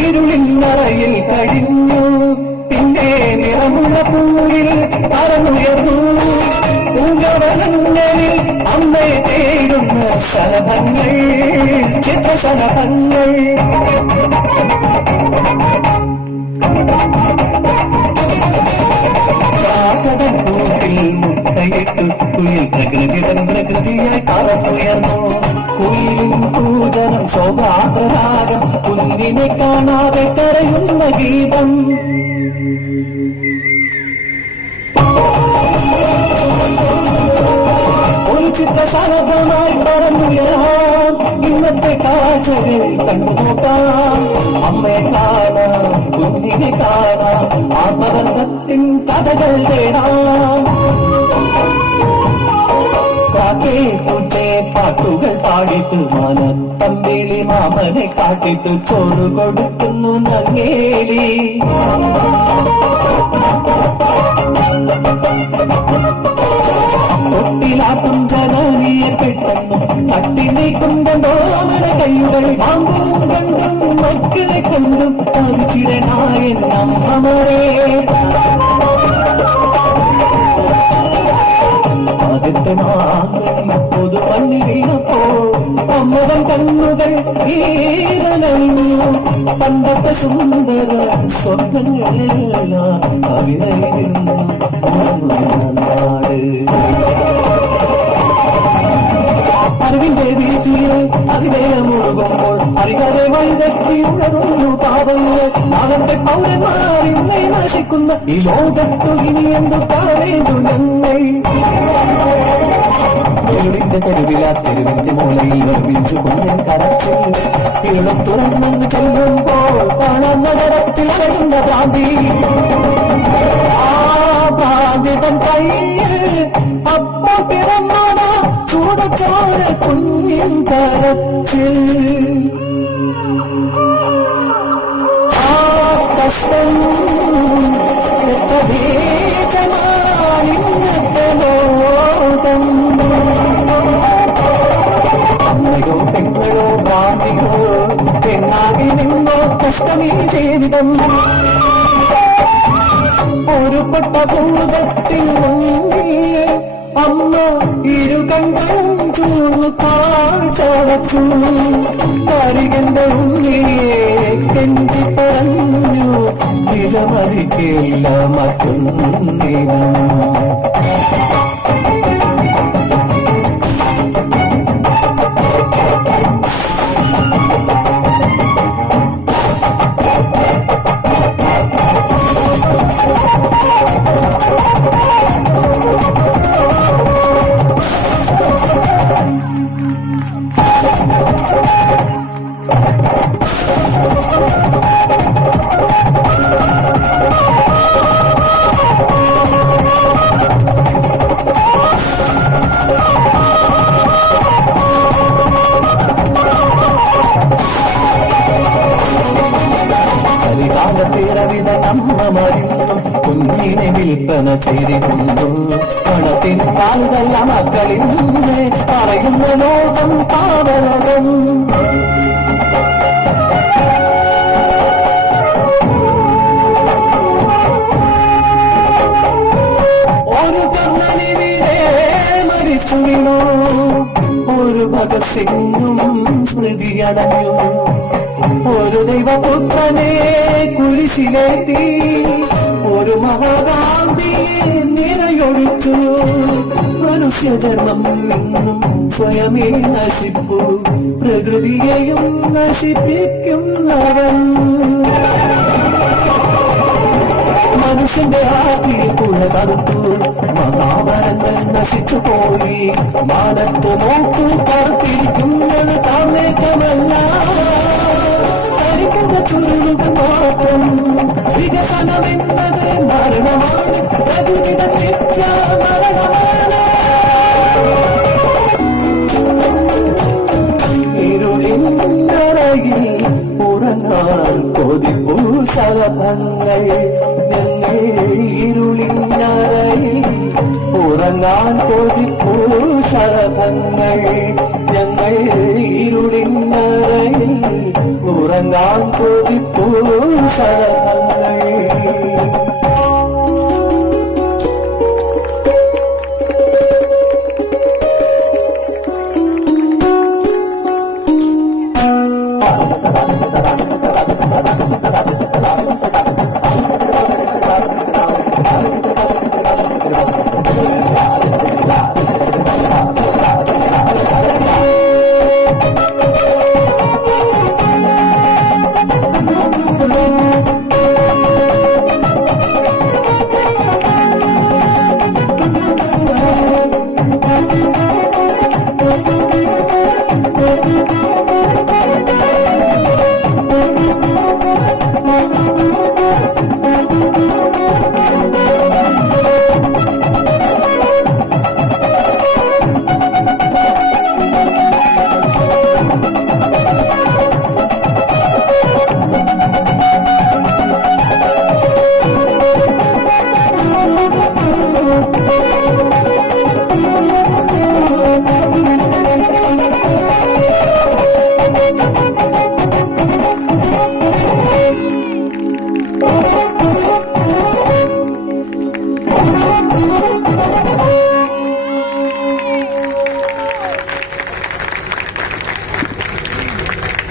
ഇരുളിന്നറയിൽ കഴിഞ്ഞു പിന്നെ നിറമുള്ള പൂവിൽ പറന്നുയർന്നു പൂങ്കവനങ്ങളിൽ അമ്മയെ തേടുന്ന ശലഭങ്ങൾ ചിത്രശലഭങ്ങൾ കൂട്ടിൽ മുട്ടയിട്ടു കുയിൽ പ്രകൃതിയായി പറന്നുയർന്നു കുയിലും പൂജനം ശോഭാപ്രരാഗം കുഞ്ഞിനെ കാണാതെ കരയുന്ന ഗീതം ഒരു ചിത്രശലഭമായി പറന്നുയരാം ഇന്നത്തെ കാഴ്ചകൾ കണ്ടു നോക്കാം അമ്മയെ കാണാം കുഞ്ഞിനെ കാണാം ആത്മബന്ധത്തിൻ കഥകൾ തേടാം കാക്കേ കുട്ടേ പാട്ടുകൾ പാടിട്ട് മാനത്തമ്പിളി മാമനെ കാട്ടിട്ട് ചോറ് കൊടുക്കുന്നു നങ്ങേലി തൊട്ടിലാട്ടും ജനനിയെ പെട്ടെന്നു തട്ടി നീക്കുണ്ടോ അവരുടെ കൈകൾ പാമ്പും കണ്ടും മക്കളെ കൊണ്ടും പരിചിരനായ നമ്മമരേ ആദ്യത്തെ മാങ്ങ പൊതുവണ്ണി വീണപ്പോ അമ്മതൻ കണ്ണുകൾ ഈരനഞ്ഞു പണ്ടത്തെ സുന്ദര സ്വപ്നങ്ങളെല്ലാം കവിതയിരുന്നു നാട് അറിവിന്റെ വീട്ടിൽ അതിവേറെ മുഴുകുമ്പോൾ അറിയാതെ വഴിതെറ്റി ഉണരുന്നു പാവങ്ങൾ അവന്റെ പൗരന്മാർ ഇന്നെ നശിക്കുന്ന ഈ ലോകത്തു ഇനി എന്തു പറയേണ്ടു ഞങ്ങൾ ഇരുളിന്റെ തെരുവിലാ തെരുവിന്റെ മൂലയിൽ നിർമ്മിച്ചു കുഞ്ഞൻ കരച്ചിൽ ഇരുളം തുറന്നു ചെല്ലുമ്പോൾ കാണാൻ നഗരത്തിൽ അലയുന്ന ഭ്രാന്തി ആ ഭ്രാന്തിതൻ കയ്യിൽ അപ്പോൾ പിറന്നോടാ ചൂടച്ചോര കുഞ്ഞിൻ കരച്ചിൽ ആ കഷ്ടം ഇന്നത്തെ ലോകം അമ്മയോ പെങ്ങളോ ഭ്രാന്തിയോ പെണ്ണാകി നിന്നോ കഷ്ടമീ ജീവിതം ഒരു പട്ടഭൂതത്തിൽ മുന്നിൽ അമ്മ ഇരു കണ്ണും ചൂർന്നു കാഴ്ചവച്ചു കരികന്റെ ഉള്ളിയെ കെഞ്ചി പറഞ്ഞു വിലമറിക്കില്ല മറ്റൊന്നിനും കുഞ്ഞിനെ വിൽപ്പന ചെയ്തിട്ടുണ്ടു പണത്തിന് കാലുതല്ല മക്കളിൽ പറയുന്ന ലോകം പാവലകം ഒരു കർണനിവിടെ മരിച്ചു വീണു ഒരു ഭഗത് സിംഗും സ്മൃതിയടഞ്ഞു ഒരു ദൈവപുത്രനെ കുരിശിലേറ്റി ഒരു മഹാഗാന്ധിയെ നിറയൊഴിച്ചു മനുഷ്യജന്മം നിന്നും സ്വയമേ നശിപ്പു പ്രകൃതിയെയും നശിപ്പിക്കുന്നവൻ മനുഷ്യന്റെ ആദ്യ പുഴ കറുത്തു, മഹാമരങ്ങൾ നശിച്ചു പോയി. മാനത്ത് നോക്കു കറുത്തിരിക്കുന്നത് താമേക്കമല്ല, കരിപ്പുക ചുരുളുകൾ മാത്രം. വികസനമെന്നത് മരണമാണ്, പ്രകൃതിത മരണമാണ്. ഇരുളിന്നറയിൽ ഉറങ്ങാൻ കൊതിപ്പൂ ശലഭങ്ങൾ. ഞങ്ങൾ ഇരുളിന്നറയിൽ ഉറങ്ങാൻ കൊതിപ്പൂ ശലഭങ്ങൾ. ഞങ്ങൾ ഇരുളിന്നറയിൽ ഉറങ്ങാൻ കൊതിപ്പൂ ശലഭങ്ങൾ.